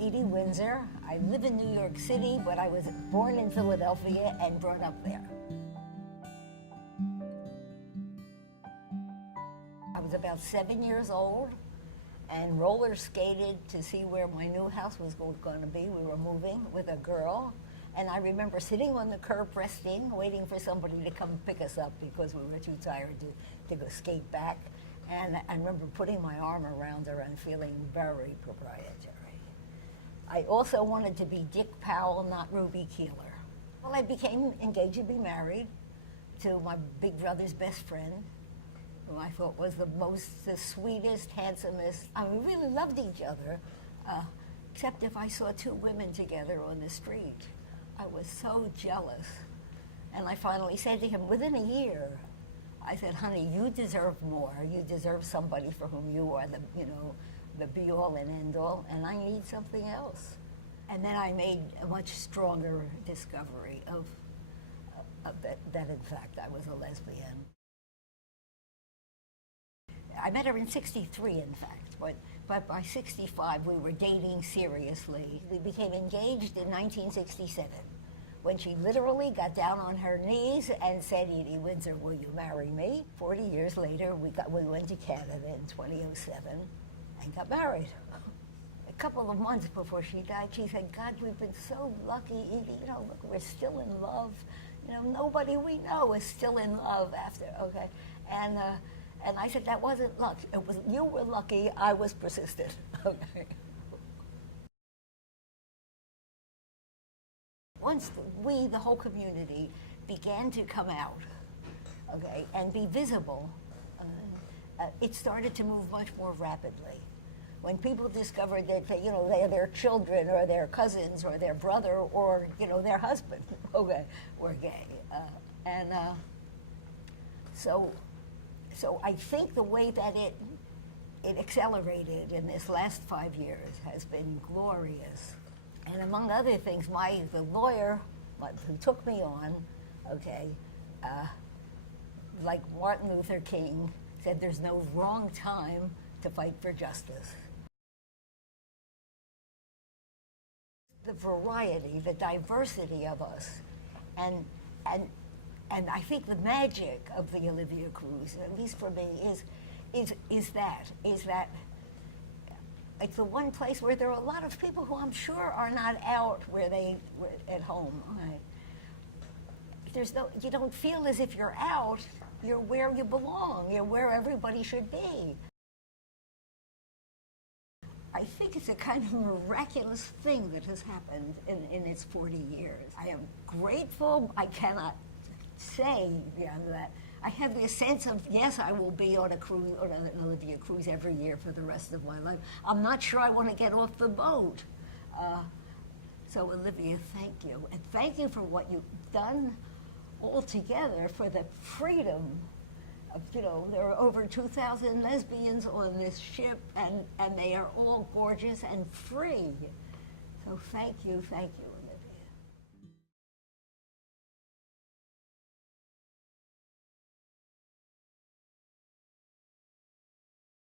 Edie Windsor. I live in New York City, but I was born in Philadelphia and brought up there. I was about 7 years old and roller skated to see where my new house was going to be. We were moving with a girl, and I remember sitting on the curb resting, waiting for somebody to come pick us up because we were too tired to go skate back. And I remember putting my arm around her and feeling very proprietary. I also wanted to be Dick Powell, not Ruby Keeler. Well, I became engaged to be married to my big brother's best friend, who I thought was the sweetest, handsomest. I mean, we really loved each other, except if I saw two women together on the street. I was so jealous. And I finally said to him, within a year, I said, honey, you deserve more. You deserve somebody for whom you are the be-all and end-all, and I need something else. And then I made a much stronger discovery of that in fact, I was a lesbian. I met her in '63, in fact, but by '65 we were dating seriously. We became engaged in 1967, when she literally got down on her knees and said, Edie Windsor, will you marry me? 40 years later, we went to Canada in 2007 and got married. A couple of months before she died, she said, God, we've been so lucky, Edie, look, we're still in love. Nobody we know is still in love after, okay? And I said, that wasn't luck. It was, you were lucky, I was persistent, okay? Once we, the whole community, began to come out, okay, and be visible, it started to move much more rapidly. When people discovered that their children or their cousins or their brother or their husband, okay, were gay, so I think the way that it accelerated in this last 5 years has been glorious. And among other things, the lawyer who took me on, okay, like Martin Luther King said, there's no wrong time to fight for justice. The variety, the diversity of us, and I think the magic of the Olivia Cruise, at least for me, is that it's the one place where there are a lot of people who I'm sure are not out where they were at home. Right? You don't feel as if you're out. You're where you belong. You're where everybody should be. I think it's a kind of miraculous thing that has happened in its 40 years. I am grateful. I cannot say beyond that. I have this sense of, yes, I will be on a cruise, on an Olivia cruise every year for the rest of my life. I'm not sure I want to get off the boat. So Olivia, thank you. And thank you for what you've done all together for the freedom of, there are over 2,000 lesbians on this ship, and they are all gorgeous and free. So thank you, thank you.